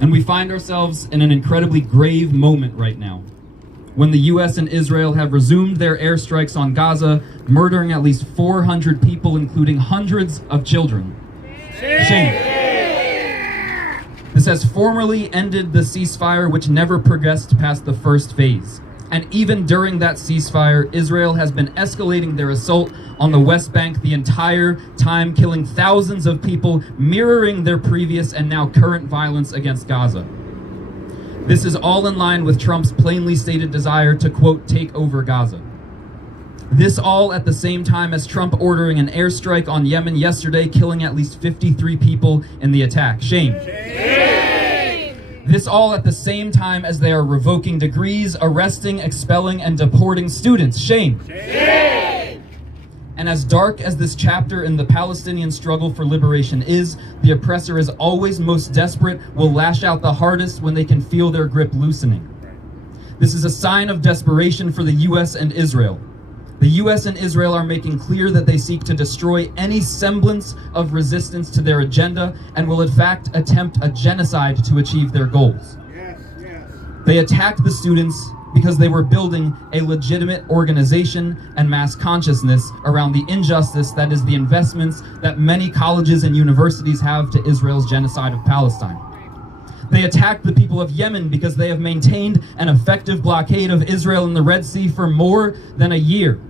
And we find ourselves in an incredibly grave moment right now, when the US and Israel have resumed their airstrikes on Gaza, murdering at least 400 people, including hundreds of children. Shame. This has formally ended the ceasefire, which never progressed past the first phase. And even during that ceasefire, Israel has been escalating their assault on the West Bank the entire time, killing thousands of people, mirroring their previous and now current violence against Gaza. This is all in line with Trump's plainly stated desire to, quote, take over Gaza. This all at the same time as Trump ordering an airstrike on Yemen yesterday, killing at least 53 people in the attack. Shame. Shame. This all at the same time as they are revoking degrees, arresting, expelling, and deporting students. Shame. Shame. And as dark as this chapter in the Palestinian struggle for liberation is, the oppressor is always most desperate, will lash out the hardest when they can feel their grip loosening. This is a sign of desperation for the US and Israel. The US and Israel are making clear that they seek to destroy any semblance of resistance to their agenda and will in fact attempt a genocide to achieve their goals. Yes, yes. They attacked the students because they were building a legitimate organization and mass consciousness around the injustice that is the investments that many colleges and universities have to Israel's genocide of Palestine. They attacked the people of Yemen because they have maintained an effective blockade of Israel in the Red Sea for more than a year.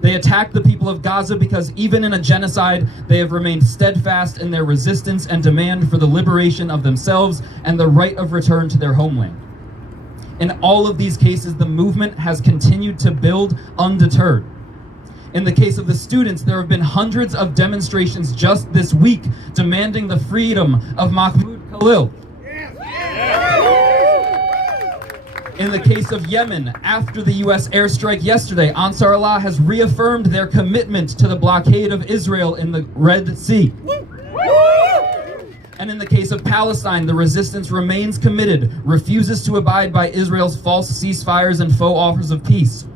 They attacked the people of Gaza because even in a genocide, they have remained steadfast in their resistance and demand for the liberation of themselves and the right of return to their homeland. In all of these cases, the movement has continued to build undeterred. In the case of the students, there have been hundreds of demonstrations just this week demanding the freedom of Mahmoud Khalil. In the case of Yemen, after the US airstrike yesterday, Ansar Allah has reaffirmed their commitment to the blockade of Israel in the Red Sea. And in the case of Palestine, the resistance remains committed, refuses to abide by Israel's false ceasefires and faux offers of peace.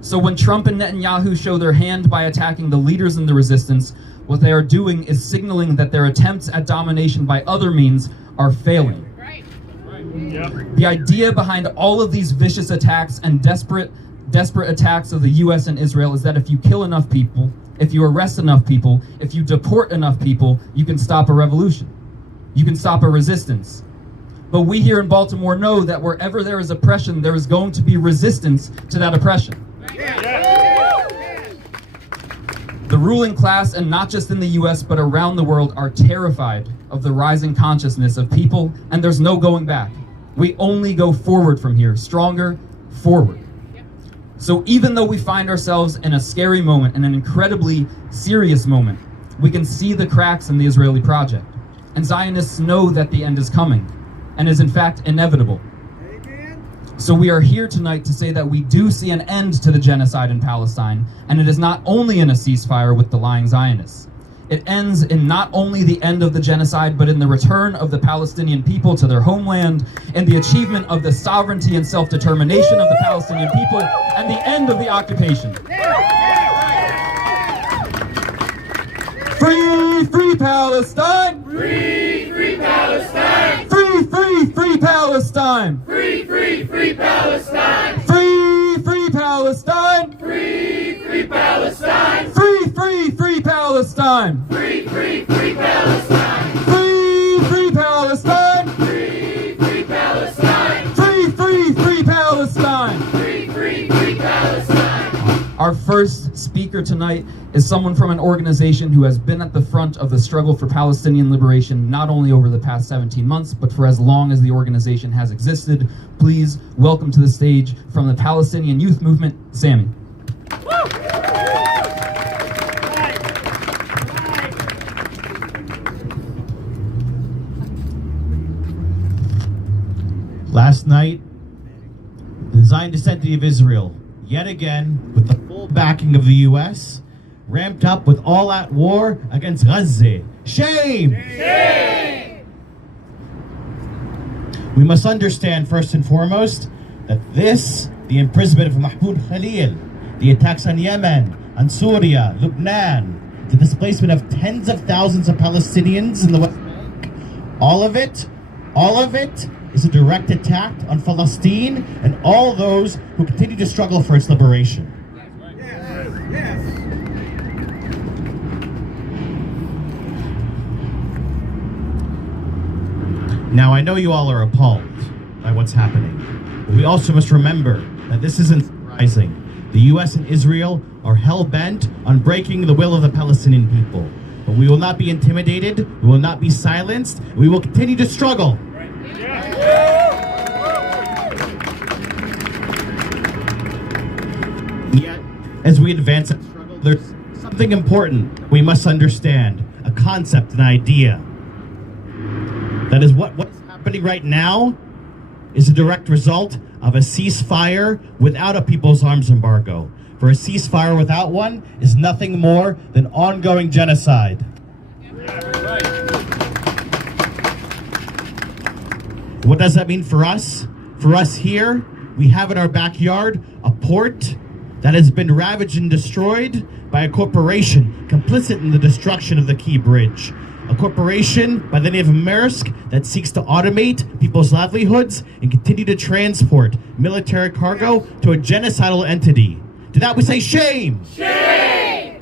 So when Trump and Netanyahu show their hand by attacking the leaders in the resistance, what they are doing is signaling that their attempts at domination by other means are failing. The idea behind all of these vicious attacks and desperate attacks of the US and Israel is that if you kill enough people, if you arrest enough people, if you deport enough people, you can stop a revolution. You can stop a resistance. But we here in Baltimore know that wherever there is oppression, there is going to be resistance to that oppression. The ruling class, and not just in the US, but around the world, are terrified of the rising consciousness of people, and there's no going back. We only go forward from here, stronger, forward. So even though we find ourselves in a scary moment, and an incredibly serious moment, we can see the cracks in the Israeli project. And Zionists know that the end is coming, and is in fact inevitable. So we are here tonight to say that we do see an end to the genocide in Palestine, and it is not only in a ceasefire with the lying Zionists. It ends in not only the end of the genocide, but in the return of the Palestinian people to their homeland, and the achievement of the sovereignty and self-determination of the Palestinian people, and the end of the occupation. Free, free Palestine! Free, free Palestine! Free, free, free Palestine! Free, free, free Palestine! Free, free Palestine! Free, free Palestine! Free, free, free Palestine! Free, free, free Palestine! Free, free Palestine! Free, free Palestine! Free, free, free Palestine! Free, free, free Palestine! Our first speaker tonight is someone from an organization who has been at the front of the struggle for Palestinian liberation not only over the past 17 months, but for as long as the organization has existed. Please welcome to the stage from the Palestinian Youth Movement, Sammy. Last night, the Zionist entity of Israel, yet again, with the full backing of the U.S., ramped up with all-out war against Gaza. Shame! Shame! We must understand, first and foremost, that the imprisonment of Mahmoud Khalil, the attacks on Yemen, on Syria, Lebanon, the displacement of tens of thousands of Palestinians in the West Bank, all of it All of it is a direct attack on Palestine and all those who continue to struggle for its liberation. Now, I know you all are appalled by what's happening, but we also must remember that this isn't surprising. The U.S. and Israel are hell-bent on breaking the will of the Palestinian people. But we will not be intimidated, we will not be silenced, we will continue to struggle. Yet, as we advance that struggle, there's something important we must understand, a concept, an idea. That is what's happening right now is a direct result of a ceasefire without a people's arms embargo. For a ceasefire without one is nothing more than ongoing genocide. What does that mean for us? For us here, we have in our backyard a port that has been ravaged and destroyed by a corporation complicit in the destruction of the Key Bridge. A corporation by the name of Maersk that seeks to automate people's livelihoods and continue to transport military cargo to a genocidal entity. To that we say shame! Shame!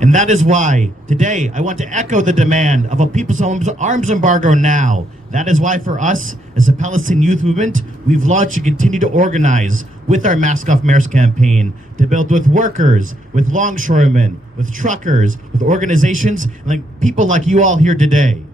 And that is why today I want to echo the demand of a people's arms embargo now. That is why for us, as a Palestinian youth movement, we've launched and continue to organize with our Mask Off Maersk campaign to build with workers, with longshoremen, with truckers, with organizations, like people like you all here today.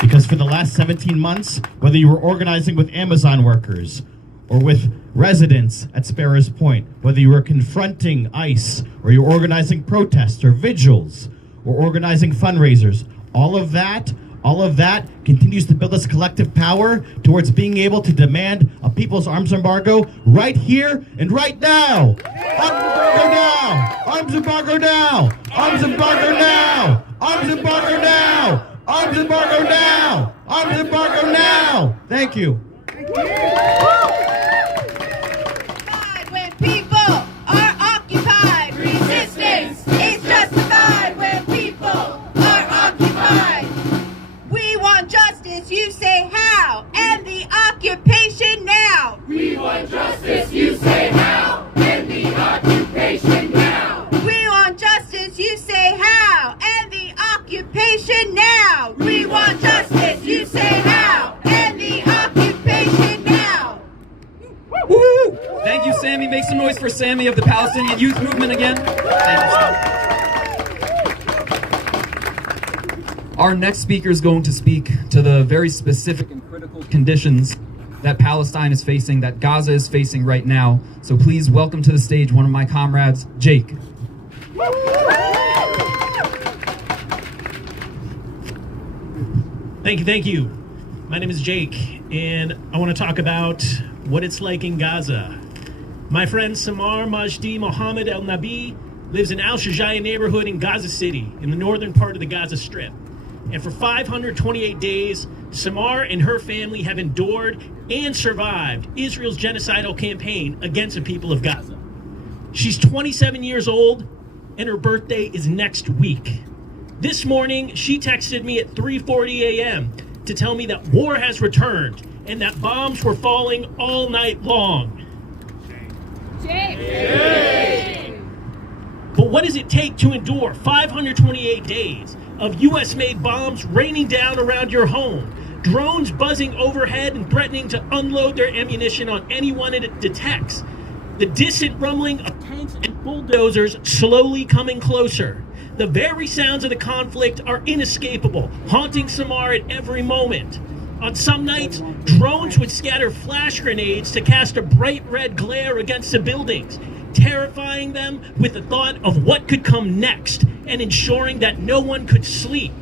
Because for the last 17 months, whether you were organizing with Amazon workers or with residents at Sparrows Point, whether you were confronting ICE or you're organizing protests or vigils or organizing fundraisers, all of that continues to build us collective power towards being able to demand a people's arms embargo right here and right now. Arms embargo now! Arms embargo now! Arms embargo now! Arms embargo now! Arms embargo now! Thank you. When people are occupied, resistance is justified. When people are occupied, we want justice, you say how, and the occupation now. We want justice, you say how, and the occupation now. We want justice, you say how, and the occupation now. We want justice, you say how, and the occupation now. Woo! Thank you, Sammy. Make some noise for Sammy of the Palestinian Youth Movement again. Thank you, Sammy. Our next speaker is going to speak to the very specific and critical conditions that Palestine is facing, that Gaza is facing right now. So please welcome to the stage one of my comrades, Jake. Thank you. My name is Jake, and I want to talk about what it's like in Gaza. My friend Samar Majdi Mohammed El Nabi lives in Al Shujaya neighborhood in Gaza City, in the northern part of the Gaza Strip. And for 528 days, Samar and her family have endured and survived Israel's genocidal campaign against the people of Gaza. She's 27 years old, and her birthday is next week. This morning, she texted me at 3:40 a.m. to tell me that war has returned and that bombs were falling all night long. But what does it take to endure 528 days of US-made bombs raining down around your home, drones buzzing overhead and threatening to unload their ammunition on anyone it detects, the distant rumbling of tanks and bulldozers slowly coming closer? The very sounds of the conflict are inescapable, haunting Samar at every moment. On some nights, drones would scatter flash grenades to cast a bright red glare against the buildings, terrifying them with the thought of what could come next and ensuring that no one could sleep.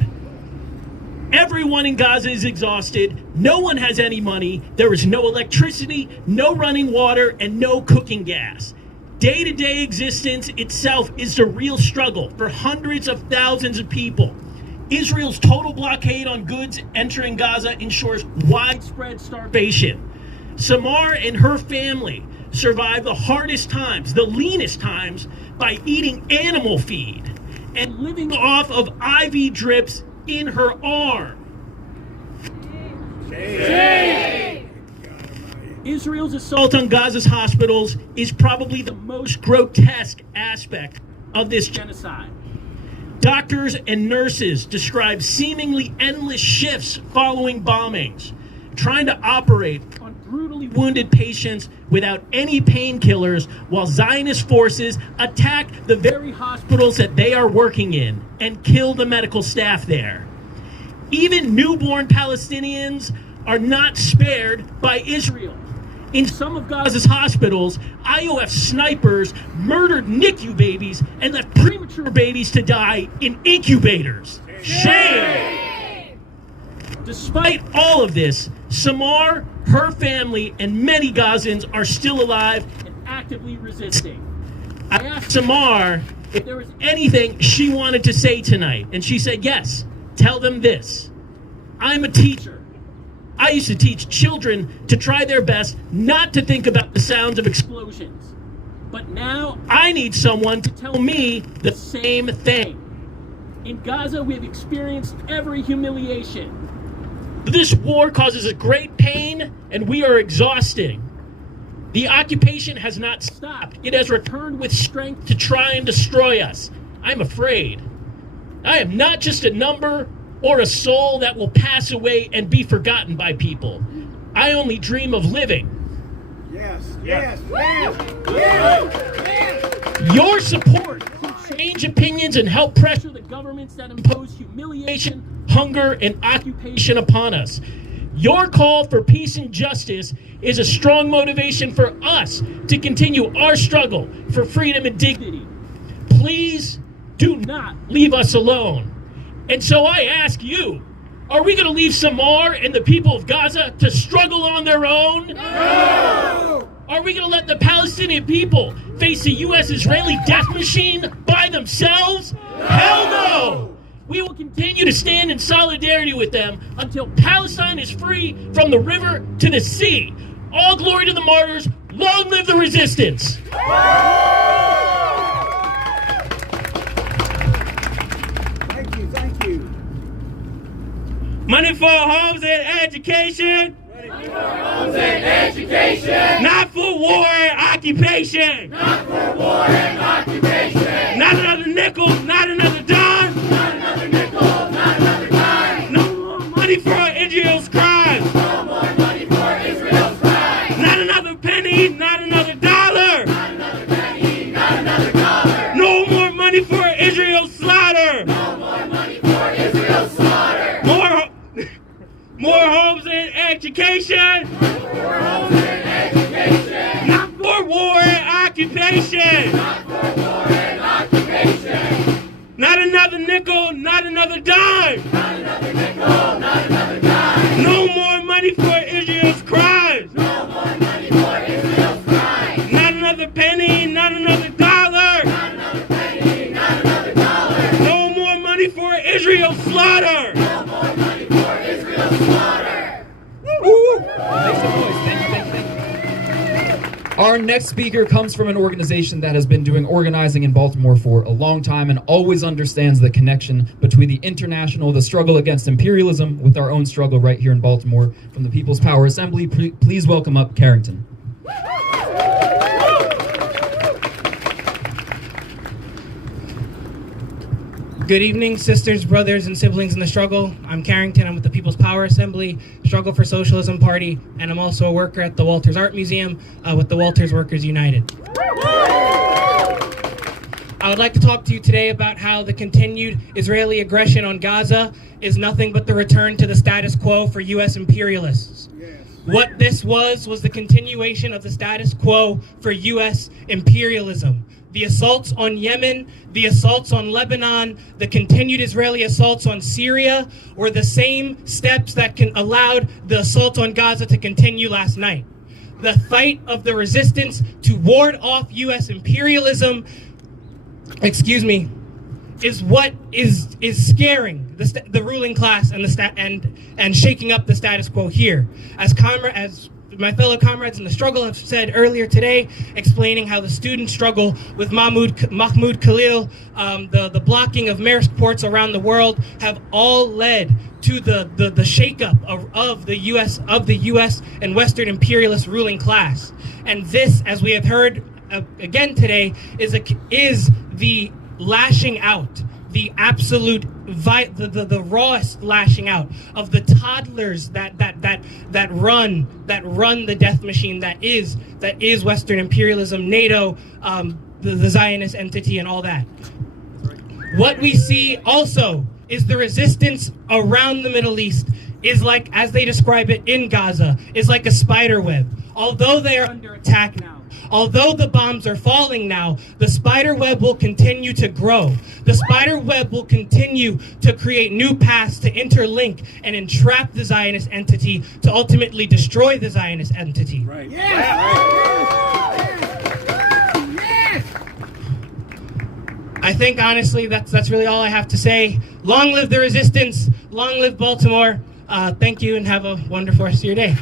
Everyone in Gaza is exhausted, no one has any money, there is no electricity, no running water, and no cooking gas. Day-to-day existence itself is the real struggle for hundreds of thousands of people. Israel's total blockade on goods entering Gaza ensures widespread starvation. Samar and her family survive the hardest times, the leanest times, by eating animal feed. and living off of IV drips in her arm. Israel's assault on Gaza's hospitals is probably the most grotesque aspect of this genocide. Doctors and nurses describe seemingly endless shifts following bombings, trying to operate on brutally wounded patients without any painkillers while Zionist forces attack the very hospitals that they are working in and kill the medical staff there. Even newborn Palestinians are not spared by Israel. In some of Gaza's hospitals, IOF snipers murdered NICU babies and left premature babies to die in incubators. Shame! Despite all of this, Samar, her family, and many Gazans are still alive and actively resisting. I asked Samar if there was anything she wanted to say tonight, and she said, yes, tell them this. I'm a teacher. I used to teach children to try their best not to think about the sounds of explosions. But now I need someone to tell me the same thing. In Gaza, we have experienced every humiliation. This war causes a great pain, and we are exhausting. The occupation has not stopped. It has returned with strength to try and destroy us. I'm afraid. I am not just a number or a soul that will pass away and be forgotten by people. I only dream of living. Yes. Your support can change opinions and help pressure the governments that impose humiliation, hunger, and occupation upon us. Your call for peace and justice is a strong motivation for us to continue our struggle for freedom and dignity. Please do not leave us alone. And so I ask you, are we going to leave Samar and the people of Gaza to struggle on their own? No! Are we going to let the Palestinian people face the U.S.-Israeli death machine by themselves? No! Hell no! We will continue to stand in solidarity with them until Palestine is free from the river to the sea. All glory to the martyrs. Long live the resistance. Thank you. Money for homes and education. Money for homes and education. Not for war and occupation. Not for war and occupation. Not another nickel, not another dime. Not another nickel, not another dime. No more money for Israel's crimes. No more money for Israel's crimes. Not another penny, not another dollar. Not another penny, not another dollar. No more money for Israel's slaughter. No more money for Israel's slaughter. More homes and education. More homes and education. Not for war and occupation. Not for war and occupation. Not another nickel, not another dime. Not another nickel, not another dime. No more money for Israel's crimes. No more money for Israel's crimes. Not another penny, not another dollar. Not another penny, not another dollar. No more money for Israel's slaughter. No more money for Israel's slaughter. Our next speaker comes from an organization that has been doing organizing in Baltimore for a long time and always understands the connection between the struggle against imperialism, with our own struggle right here in Baltimore. From the People's Power Assembly, please welcome up Carrington. Good evening, sisters, brothers, and siblings in the struggle. I'm Carrington. I'm with the People's Power Assembly, Struggle for Socialism Party, and I'm also a worker at the Walters Art Museum with the Walters Workers United. I would like to talk to you today about how the continued Israeli aggression on Gaza is nothing but the return to the status quo for U.S. imperialists. What this was the continuation of the status quo for U.S. imperialism. The assaults on Yemen, the assaults on Lebanon, the continued Israeli assaults on Syria were the same steps that allowed the assault on Gaza to continue last night. The fight of the resistance to ward off U.S. imperialism, is what is scaring the ruling class and shaking up the status quo here. As my fellow comrades in the struggle have said earlier today, explaining how the student struggle with Mahmoud Khalil, the blocking of Maersk ports around the world, have all led to the shakeup of the U.S. and Western imperialist ruling class. And this, as we have heard again today, is the lashing out, the absolute the rawest lashing out of the toddlers that run the death machine that is Western imperialism, NATO, the Zionist entity, and all that. What we see also is the resistance around the Middle East is like, as they describe it in Gaza, is like a spider web. Although they are under attack now, although the bombs are falling now, the spider web will continue to grow. The spider web will continue to create new paths to interlink and entrap the Zionist entity to ultimately destroy the Zionist entity. Right. Yes. I think, honestly, that's really all I have to say. Long live the resistance. Long live Baltimore. Thank you, and have a wonderful rest of your day.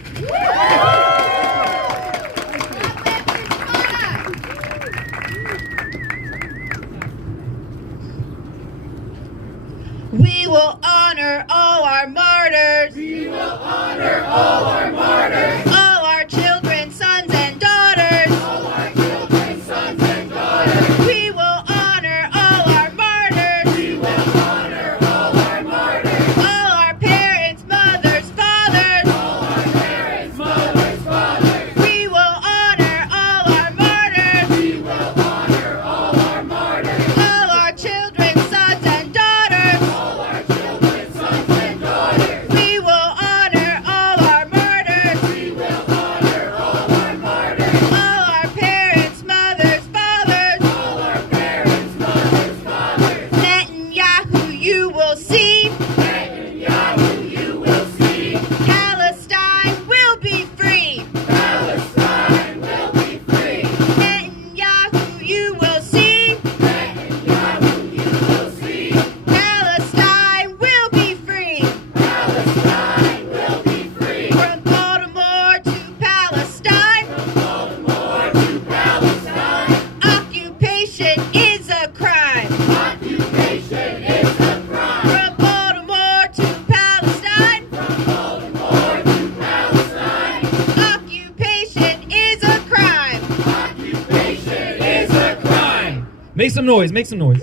We will honor all our martyrs. We will honor all our martyrs. All our children, sons and daughters. All our children, sons and daughters. We will honor all our martyrs. We will honor all our martyrs. All our parents, mothers, fathers. All our parents, mothers, fathers. We will honor all our martyrs. We will honor all our martyrs. All our children, sons and daughters. All our children, sons and daughters. We will honor all our martyrs. We will honor all our martyrs. All our parents, mothers, fathers. All our parents, mothers, fathers. Netanyahu, you will see. Natenyahu, you will see. Palestine will be free. Palestine will be free. Netanyahu, you will see. Natenyahu, you will see. Palestine will be free. Palestine will be free. From Baltimore to Palestine, Baltimore to Palestine. occupation is a crime. Occupation is a crime. From Baltimore to Palestine, Baltimore to Palestine. occupation is a crime. Occupation is a crime. Make some noise, make some noise.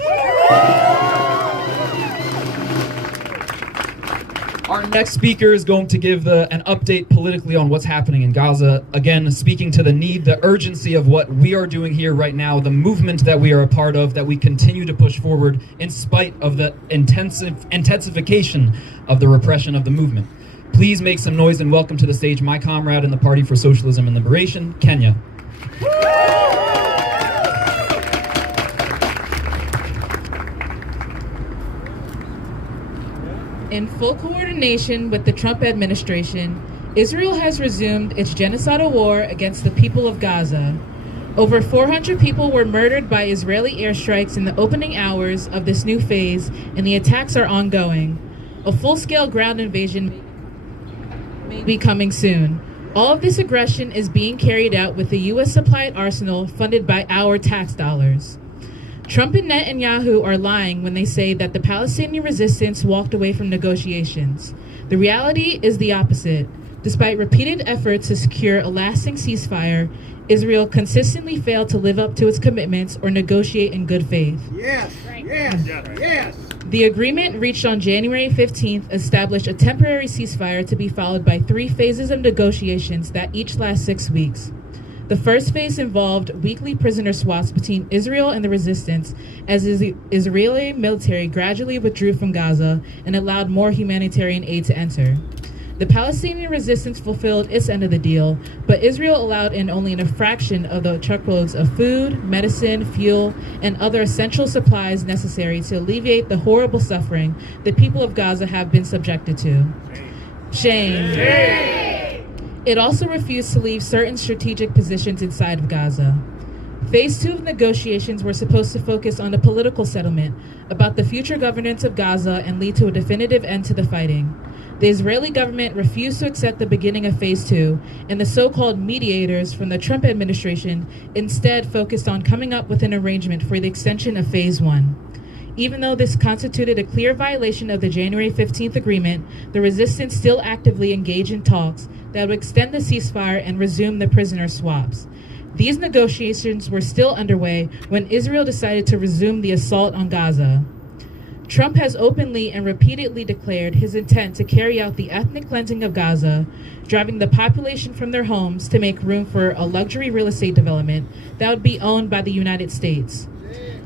Our next speaker is going to give an update politically on what's happening in Gaza. Again, speaking to the need, the urgency of what we are doing here right now, the movement that we are a part of, that we continue to push forward in spite of the intensification of the repression of the movement. Please make some noise and welcome to the stage my comrade in the Party for Socialism and Liberation, Kenya. In full coordination with the Trump administration, Israel has resumed its genocidal war against the people of Gaza. Over 400 people were murdered by Israeli airstrikes in the opening hours of this new phase, and the attacks are ongoing. A full-scale ground invasion may be coming soon. All of this aggression is being carried out with the U.S.-supplied arsenal funded by our tax dollars. Trump and Netanyahu are lying when they say that the Palestinian resistance walked away from negotiations. The reality is the opposite. Despite repeated efforts to secure a lasting ceasefire, Israel consistently failed to live up to its commitments or negotiate in good faith. Yes, yes, yes. The agreement reached on January 15th established a temporary ceasefire to be followed by 3 phases of negotiations that each last 6 weeks. The first phase involved weekly prisoner swaps between Israel and the resistance as the Israeli military gradually withdrew from Gaza and allowed more humanitarian aid to enter. The Palestinian resistance fulfilled its end of the deal, but Israel allowed in only a fraction of the truckloads of food, medicine, fuel, and other essential supplies necessary to alleviate the horrible suffering the people of Gaza have been subjected to. Shame. It also refused to leave certain strategic positions inside of Gaza. Phase 2 of negotiations were supposed to focus on a political settlement about the future governance of Gaza and lead to a definitive end to the fighting. The Israeli government refused to accept the beginning of Phase 2, and the so-called mediators from the Trump administration instead focused on coming up with an arrangement for the extension of Phase 1. Even though this constituted a clear violation of the January 15th agreement, the resistance still actively engaged in talks that would extend the ceasefire and resume the prisoner swaps. These negotiations were still underway when Israel decided to resume the assault on Gaza. Trump has openly and repeatedly declared his intent to carry out the ethnic cleansing of Gaza, driving the population from their homes to make room for a luxury real estate development that would be owned by the United States.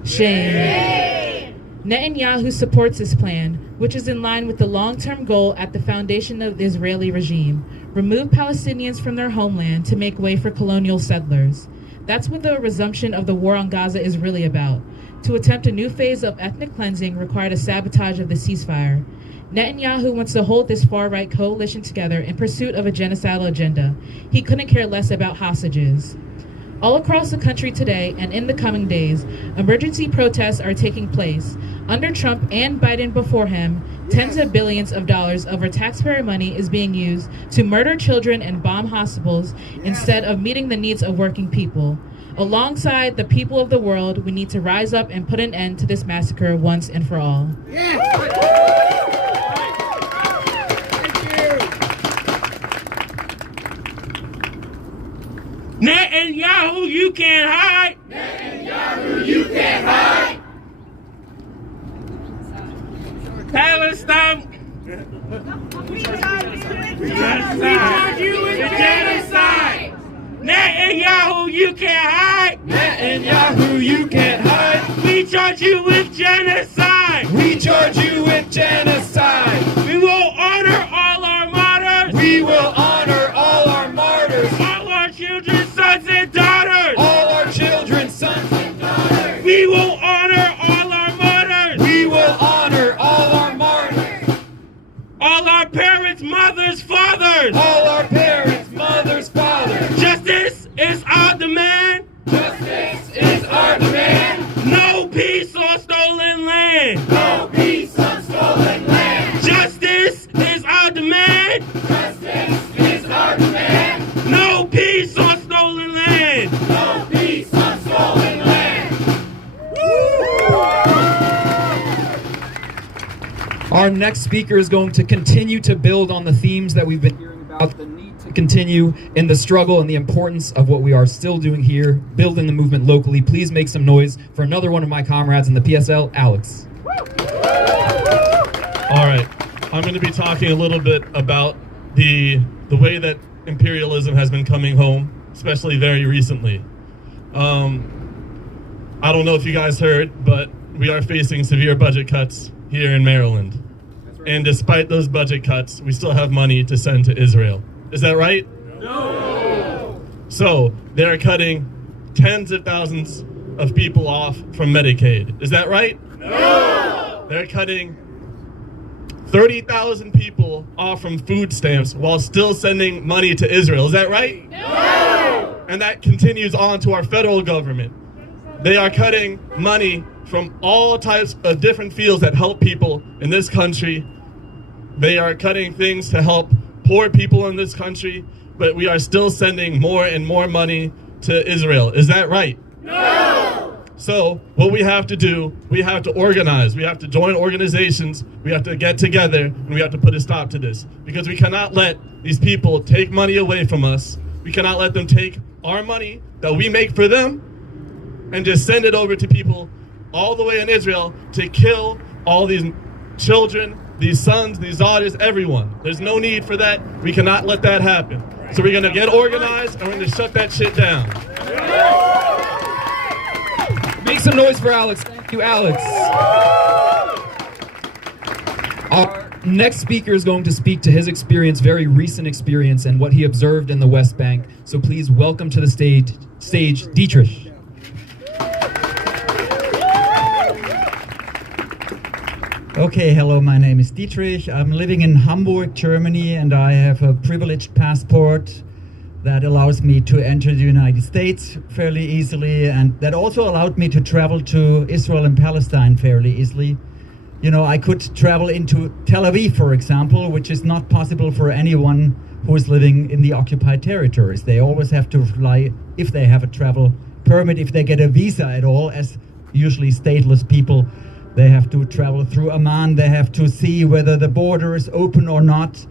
Shame. Netanyahu supports this plan, which is in line with the long-term goal at the foundation of the Israeli regime: remove Palestinians from their homeland to make way for colonial settlers. That's what the resumption of the war on Gaza is really about. To attempt a new phase of ethnic cleansing required a sabotage of the ceasefire. Netanyahu wants to hold this far-right coalition together in pursuit of a genocidal agenda. He couldn't care less about hostages. All across the country today and in the coming days, emergency protests are taking place. Under Trump and Biden before him, tens of billions of dollars of our taxpayer money is being used to murder children and bomb hospitals instead of meeting the needs of working people. Alongside the people of the world, we need to rise up and put an end to this massacre once and for all. Netanyahu, you can't hide. Netanyahu, you can't hide. Palestine. We charge you with genocide. Netanyahu, you can't hide. Netanyahu, you can't hide. We charge you with genocide. We charge you with genocide. We will honor all our martyrs. We will honor all our martyrs. All our children's sons and daughters. All our children's sons and daughters. We will honor all our martyrs. We will honor all our martyrs. All our parents, mothers, fathers. All our parents, mothers, fathers. Justice is our demand. Justice is our demand. No peace on stolen land. No peace on stolen land. Justice is our demand. Justice is our demand. No peace on stolen land. No peace on stolen land. Our next speaker is going to continue to build on the themes that we've been hearing about, the need to continue in the struggle and the importance of what we are still doing here, building the movement locally. Please make some noise for another one of my comrades in the PSL, Alex. All right, I'm going to be talking a little bit about the way that imperialism has been coming home, especially very recently. I don't know if you guys heard, but we are facing severe budget cuts here in Maryland. And despite those budget cuts, we still have money to send to Israel. Is that right? No! So they're cutting tens of thousands of people off from Medicaid. Is that right? No! They're cutting 30,000 people off from food stamps while still sending money to Israel. Is that right? No! And that continues on to our federal government. They are cutting money from all types of different fields that help people in this country. They are cutting things to help poor people in this country, but we are still sending more and more money to Israel. Is that right? No! So what we have to do, we have to organize. We have to join organizations. We have to get together, and we have to put a stop to this. Because we cannot let these people take money away from us. We cannot let them take our money that we make for them and just send it over to people all the way in Israel to kill all these children, these sons, these daughters, everyone. There's no need for that. We cannot let that happen. So we're going to get organized, and we're going to shut that shit down. Make some noise for Alex. Thank you, Alex. Our next speaker is going to speak to his experience, very recent experience, and what he observed in the West Bank. So please welcome to the stage Dietrich. Okay, hello, my name is Dietrich. I'm living in Hamburg, Germany, and I have a privileged passport that allows me to enter the United States fairly easily, and that also allowed me to travel to Israel and Palestine fairly easily. You know, I could travel into Tel Aviv, for example, which is not possible for anyone who is living in the occupied territories. They always have to fly, if they have a travel permit, if they get a visa at all, as usually stateless people, they have to travel through Amman. They have to see whether the border is open or not,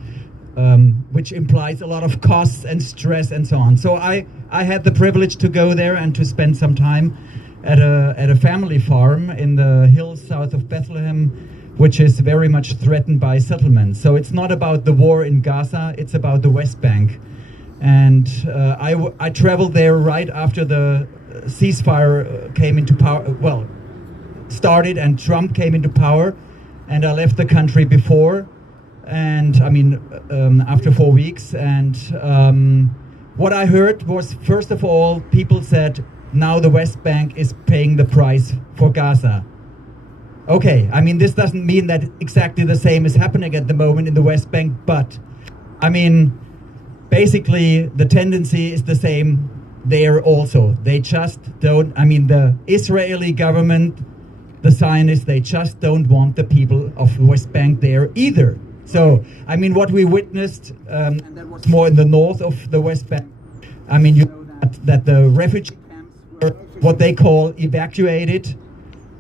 which implies a lot of costs and stress and so on. So I had the privilege to go there and to spend some time at a family farm in the hills south of Bethlehem, which is very much threatened by settlements. So it's not about the war in Gaza, it's about the West Bank. And I traveled there right after the ceasefire came into power, well, started, and Trump came into power, and I left the country before, and I mean after 4 weeks. And what I heard was, first of all, people said, now the West Bank is paying the price for Gaza. Okay, I mean, this doesn't mean that exactly the same is happening at the moment in the West Bank, but I mean, basically the tendency is the same there also. They just don't, I mean, the Israeli government, the Zionists, they just don't want the people of the West Bank there either. So, I mean, what we witnessed, and that was more in the north of the West Bank, I mean, you know that the refugee camps were what they call evacuated.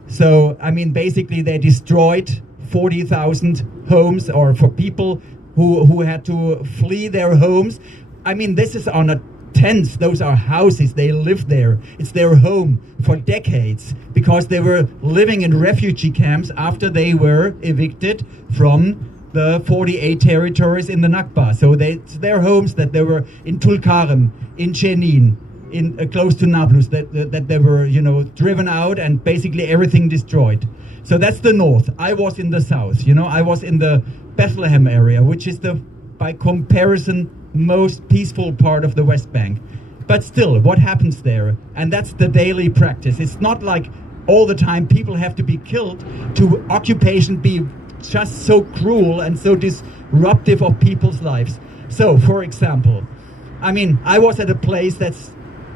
So, I mean, basically they destroyed 40,000 homes, or for people who had to flee their homes. I mean, this is on a tents, those are houses, they live there. It's their home for decades, because they were living in refugee camps after they were evicted from the 48 territories in the Nakba. So it's their homes that they were in Tulkarem, in Jenin, in close to Nablus, that they were, you know, driven out and basically everything destroyed. So that's the north. I was in the south, you know, I was in the Bethlehem area, which is the, by comparison, most peaceful part of the West Bank. But still, what happens there? And that's the daily practice. It's not like all the time people have to be killed to occupation be just so cruel and so disruptive of people's lives. So, for example, I mean, I was at a place that's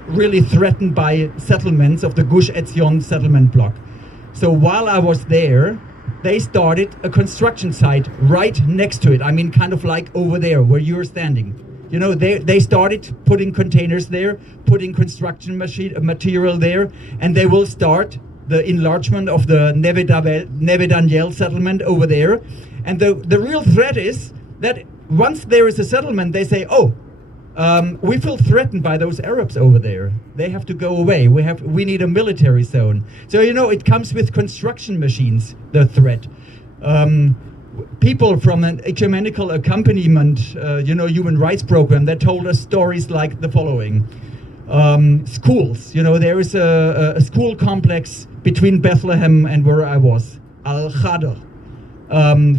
really threatened by settlements of the Gush Etzion settlement block. So while I was there, they started a construction site right next to it. I mean, kind of like over there where you're standing. You know, they started putting containers there, putting construction material there, and they will start the enlargement of the Neve Daniel settlement over there. And the real threat is that once there is a settlement, they say, oh, we feel threatened by those Arabs over there. They have to go away. We need a military zone. So, you know, it comes with construction machines, the threat. People from an ecumenical accompaniment, you know, human rights program, that told us stories like the following. Schools, you know, there is a school complex between Bethlehem and where I was, Al-Khadr,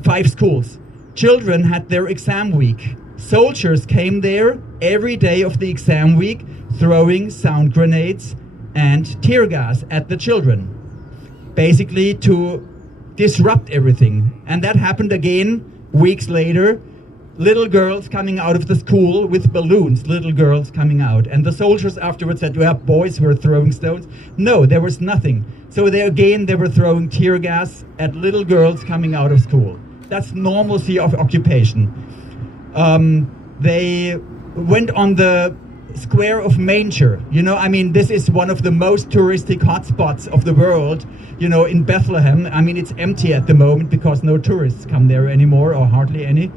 5 schools. Children had their exam week. Soldiers came there every day of the exam week, throwing sound grenades and tear gas at the children, basically to disrupt everything. And that happened again weeks later. Little girls coming out of the school with balloons, little girls coming out. And the soldiers afterwards said, well, boys were throwing stones. No, there was nothing. So they were throwing tear gas at little girls coming out of school. That's normalcy of occupation. They went on the Square of Manger. You know, I mean, this is one of the most touristic hotspots of the world, you know, in Bethlehem. I mean, it's empty at the moment because no tourists come there anymore, or hardly any.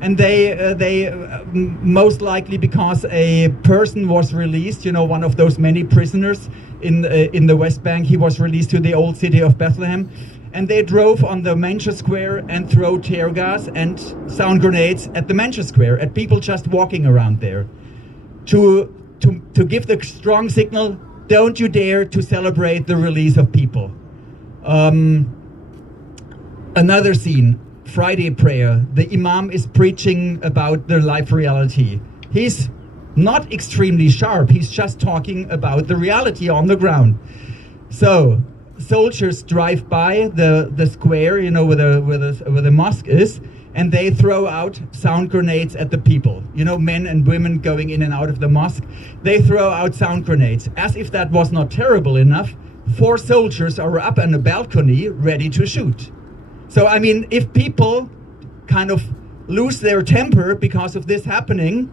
And they most likely because a person was released, you know, one of those many prisoners in the West Bank, he was released to the old city of Bethlehem. And they drove on the Manger Square and throw tear gas and sound grenades at the Manger Square, at people just walking around there, to give the strong signal, don't you dare to celebrate the release of people. Another scene, Friday prayer. The Imam is preaching about the life reality. He's not extremely sharp, he's just talking about the reality on the ground. So, soldiers drive by the square, you know, where the mosque is, and they throw out sound grenades at the people. You know, men and women going in and out of the mosque. They throw out sound grenades. As if that was not terrible enough, 4 soldiers are up on a balcony ready to shoot. So, I mean, if people kind of lose their temper because of this happening,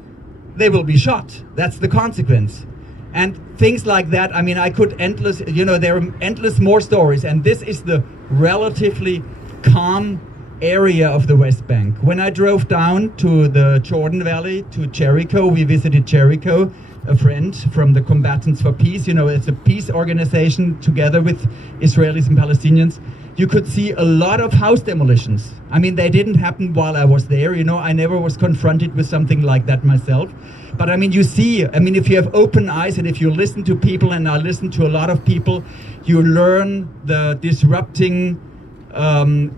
they will be shot. That's the consequence. And things like that, I mean, I could endless, you know, there are endless more stories. And this is the relatively calm area of the West Bank. When I drove down to the Jordan Valley, to Jericho, we visited Jericho, a friend from the Combatants for Peace. You know, it's a peace organization together with Israelis and Palestinians. You could see a lot of house demolitions. I mean, they didn't happen while I was there. You know, I never was confronted with something like that myself. But I mean, you see, I mean, if you have open eyes and if you listen to people, and I listen to a lot of people, you learn the disrupting,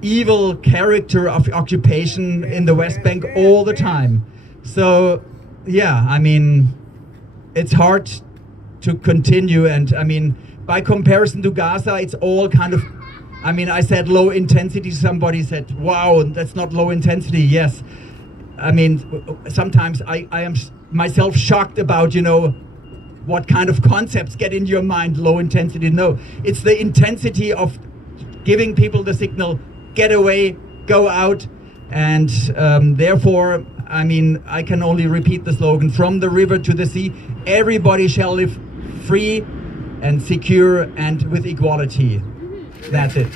evil character of occupation in the West Bank all the time. So, yeah, I mean, it's hard to continue. And I mean, by comparison to Gaza, it's all kind of, I mean, I said low intensity. Somebody said, wow, that's not low intensity. Yes. I mean, sometimes I am myself shocked about, you know, what kind of concepts get in your mind, low intensity. No, it's the intensity of giving people the signal, get away, go out. And therefore, I mean, I can only repeat the slogan, from the river to the sea, everybody shall live free and secure and with equality. That's it.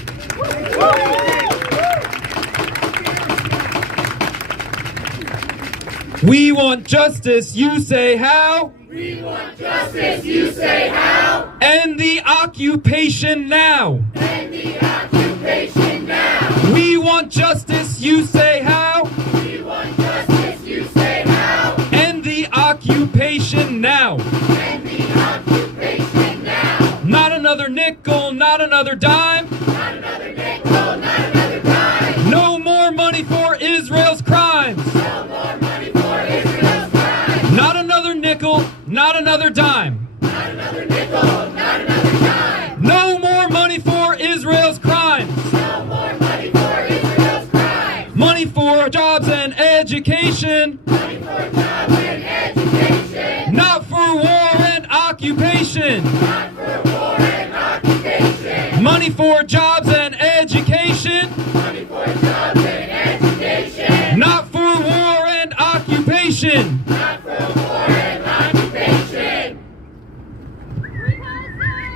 We want justice, you say how? We want justice, you say how? End the occupation now. End the occupation now. We want justice, you say how? We want justice, you say how? End the occupation now. End the occupation now. Not another nickel, not another dime. Not another nickel, not another dime. No more money for Israel's crimes. No more money for Israel's crimes. Not another nickel, not another dime. Not another nickel, not another dime. No more money for Israel's crimes. No more money for Israel's crimes. Money for jobs and education. Money for jobs and education. Not for war and occupation. Not for war and occupation. Money for jobs and education. Money for jobs and education. Not for war and occupation. Not for war and occupation.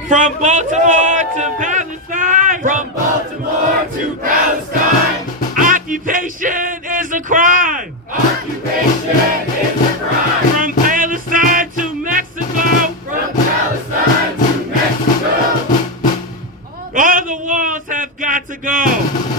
From Baltimore to Palestine. From Baltimore to Palestine. Occupation is a crime. Occupation is a crime. From Palestine to Mexico. From Palestine to Mexico. All the walls have got to go.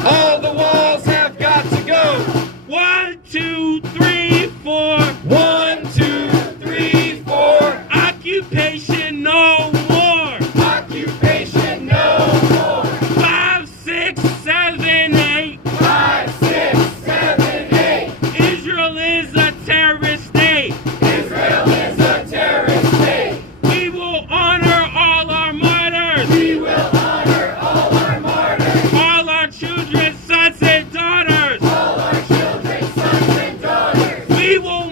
All the walls have got to go. 1, 2, 3, 4. 1, 2, 3, 4. Occupation no more. Occupation no more. 5, 6, 7, 8. 5, 6, 7, 8. Israel is a terrorist state. Israel is a terrorist state. We will honor all our martyrs. We will honor all our martyrs. All our children, sons and daughters. All our children, sons and daughters. We will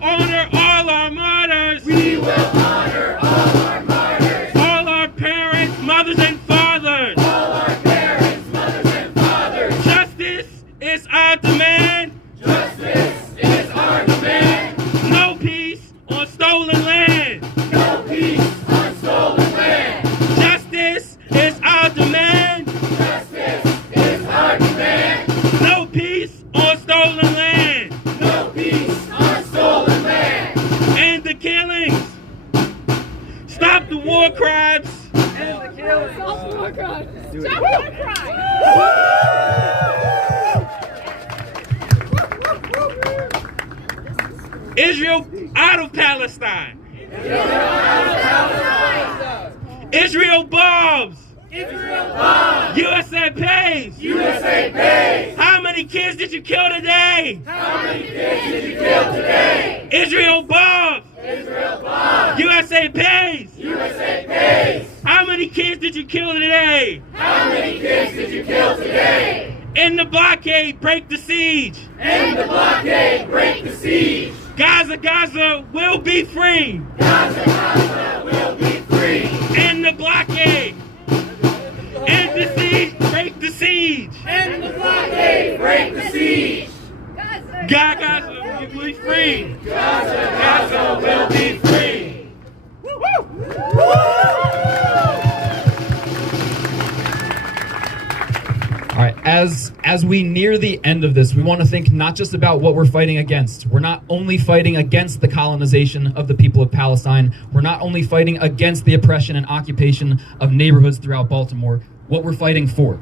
honor all our martyrs. We will honor all our martyrs. All our parents, mothers and fathers. All our parents, mothers and fathers. Justice is our demand. Justice is our demand. No peace on stolen land. No peace on stolen land. Justice is our demand. Justice is our demand. No peace on stolen land. No peace on stolen land. End the killings. Stop the war crimes. Israel out of Palestine. Israel bombs. Israel bombs. USA pays. USA pays. How many kids did you kill today? How many kids did you kill today? Israel bombs. Israel bombs. USA pays. USA pays. How many kids did you kill today? How many kids did you kill today? End the blockade, break the siege. End the blockade, break the siege. Gaza, Gaza will be free. Gaza, Gaza will be free. End the blockade. End the siege, break the siege. End the blockade, break the siege. Gaza will be free. Gaza will be free. All right, as we near the end of this, we want to think not just about what we're fighting against. We're not only fighting against the colonization of the people of Palestine. We're not only fighting against the oppression and occupation of neighborhoods throughout Baltimore. What we're fighting for.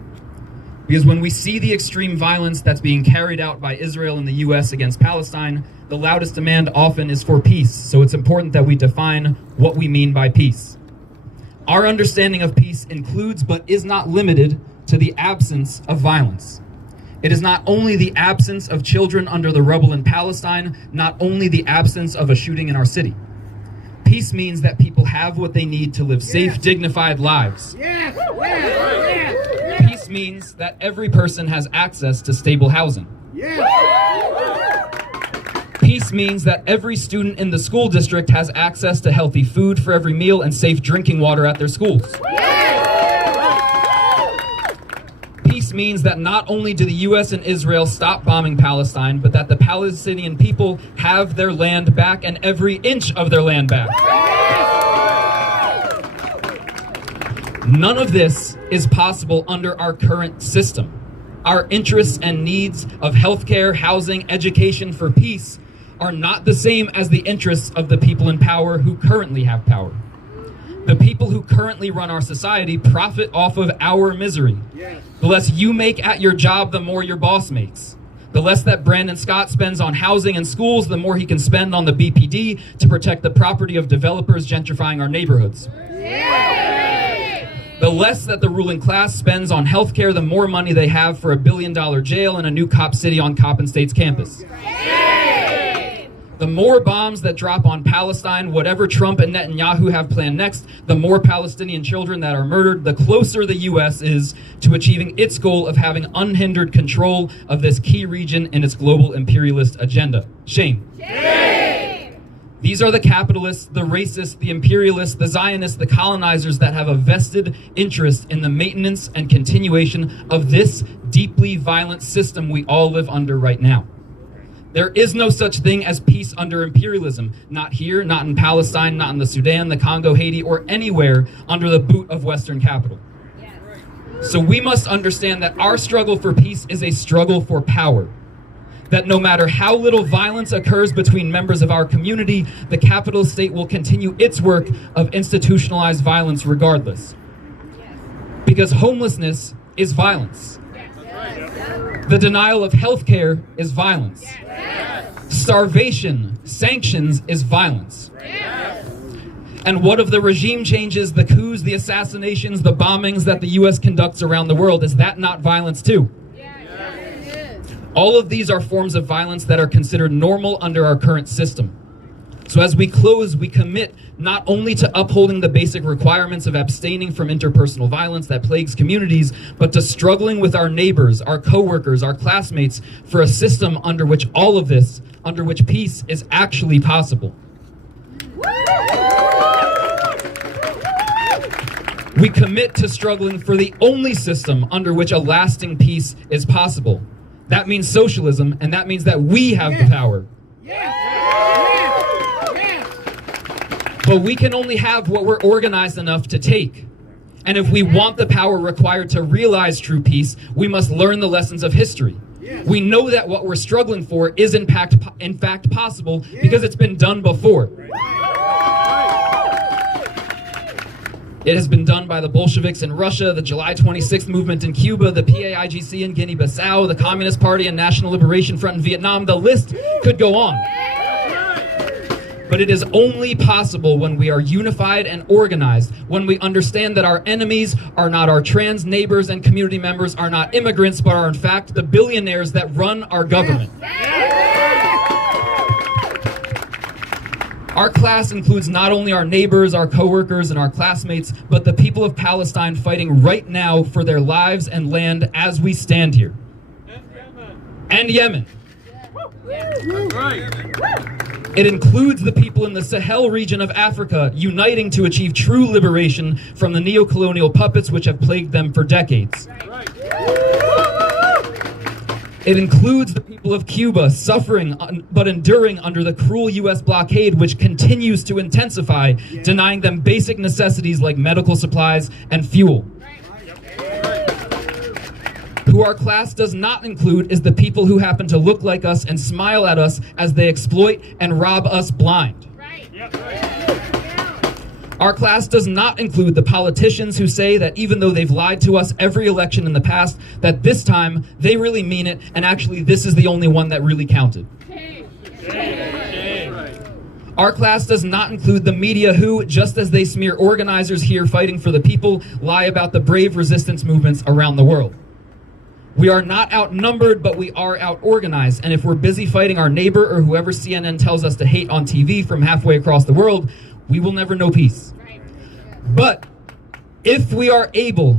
Because when we see the extreme violence that's being carried out by Israel and the U.S. against Palestine, the loudest demand often is for peace. So it's important that we define what we mean by peace. Our understanding of peace includes, but is not limited to, the absence of violence. It is not only the absence of children under the rubble in Palestine, not only the absence of a shooting in our city. Peace means that people have what they need to live safe, dignified lives. Peace means that every person has access to stable housing. Peace means that every student in the school district has access to healthy food for every meal and safe drinking water at their schools. Peace means that not only do the U.S. and Israel stop bombing Palestine, but that the Palestinian people have their land back and every inch of their land back. None of this is possible under our current system. Our interests and needs of healthcare, housing, education for peace are not the same as the interests of the people in power who currently have power. The people who currently run our society profit off of our misery. The less you make at your job, the more your boss makes. The less that Brandon Scott spends on housing and schools, the more he can spend on the BPD to protect the property of developers gentrifying our neighborhoods. The less that the ruling class spends on healthcare, the more money they have for $1 billion jail and a new cop city on Coppin State's campus. The more bombs that drop on Palestine, whatever Trump and Netanyahu have planned next, the more Palestinian children that are murdered, the closer the U.S. is to achieving its goal of having unhindered control of this key region in its global imperialist agenda. Shame. These are the capitalists, the racists, the imperialists, the Zionists, the colonizers that have a vested interest in the maintenance and continuation of this deeply violent system we all live under right now. There is no such thing as peace under imperialism. Not here, not in Palestine, not in the Sudan, the Congo, Haiti, or anywhere under the boot of Western capital. So we must understand that our struggle for peace is a struggle for power. That no matter how little violence occurs between members of our community, the capitalist state will continue its work of institutionalized violence regardless. Because homelessness is violence. The denial of health care is violence. Starvation, sanctions is violence. And what of the regime changes, the coups, the assassinations, the bombings that the U.S. conducts around the world? Is that not violence too? All of these are forms of violence that are considered normal under our current system. So as we close, we commit not only to upholding the basic requirements of abstaining from interpersonal violence that plagues communities, but to struggling with our neighbors, our coworkers, our classmates for a system under which all of this, under which peace is actually possible. We commit to struggling for the only system under which a lasting peace is possible. That means socialism, and that means that we have the power. But we can only have what we're organized enough to take. And if we want the power required to realize true peace, we must learn the lessons of history. We know that what we're struggling for is in fact possible because it's been done before. It has been done by the Bolsheviks in Russia, the July 26th movement in Cuba, the PAIGC in Guinea-Bissau, the Communist Party and National Liberation Front in Vietnam. The list could go on. But it is only possible when we are unified and organized, when we understand that our enemies are not our trans neighbors and community members, are not immigrants, but are in fact the billionaires that run our government. Our class includes not only our neighbors, our coworkers, and our classmates, but the people of Palestine fighting right now for their lives and land as we stand here. And Yemen. It includes the people in the Sahel region of Africa uniting to achieve true liberation from the neo-colonial puppets which have plagued them for decades. It includes the people of Cuba suffering but enduring under the cruel U.S. blockade, which continues to intensify, denying them basic necessities like medical supplies and fuel. Who our class does not include is the people who happen to look like us and smile at us as they exploit and rob us blind. Our class does not include the politicians who say that even though they've lied to us every election in the past, that this time they really mean it, and actually this is the only one that really counted. Our class does not include the media who, just as they smear organizers here fighting for the people, lie about the brave resistance movements around the world. We are not outnumbered, but we are out-organized, and if we're busy fighting our neighbor or whoever CNN tells us to hate on TV from halfway across the world, we will never know peace. But if we are able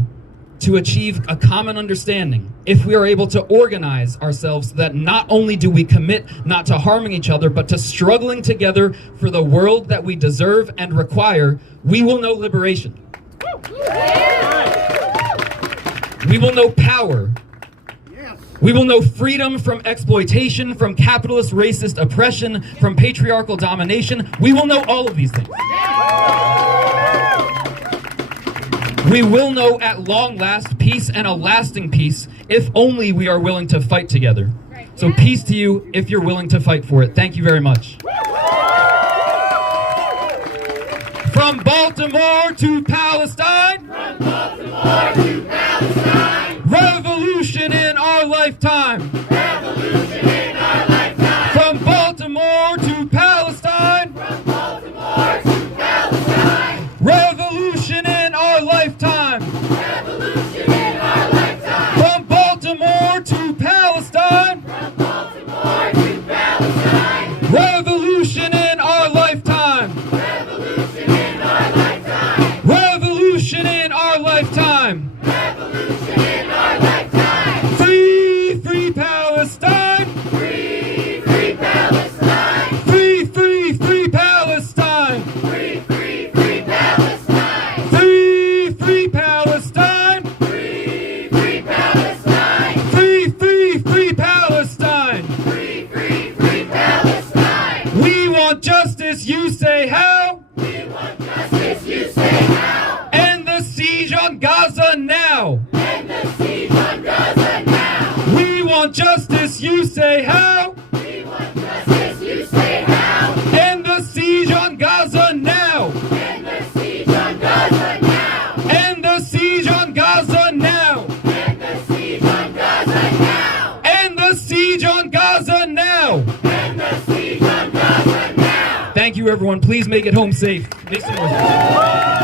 to achieve a common understanding, if we are able to organize ourselves so that not only do we commit not to harming each other, but to struggling together for the world that we deserve and require, we will know liberation. We will know power. We will know freedom from exploitation, from capitalist racist oppression, from patriarchal domination. We will know all of these things. We will know at long last peace, and a lasting peace, if only we are willing to fight together. So peace to you if you're willing to fight for it. Thank you very much. From Baltimore to Palestine. From Baltimore to Palestine. Revolution in our lifetime. Revolution in our lifetime. From Baltimore to Palestine. From Baltimore to Palestine. Revolution in our lifetime. Revolution in our lifetime. From Baltimore to Palestine. From Baltimore to Palestine. Revolution in our lifetime. Revolution in our lifetime. Revolution in our lifetime. Revolution in our lifetime. Free, free Palestine. Free, free Palestine. Free, free, free Palestine. Free, free, free Palestine. Free, free Palestine. Free, free Palestine. Free, free, free Palestine. Free, free, free Palestine. We want justice, you say how? We want justice, you say how? End the siege on Gaza now. End the siege on Gaza now. We want justice, you say how? We want justice, you say how? End the siege on Gaza now. End the siege on Gaza now. End the siege on Gaza now. End the siege on Gaza now. End the siege on Gaza now. End the siege on Gaza now. Thank you, everyone. Please make it home safe. Make some noise.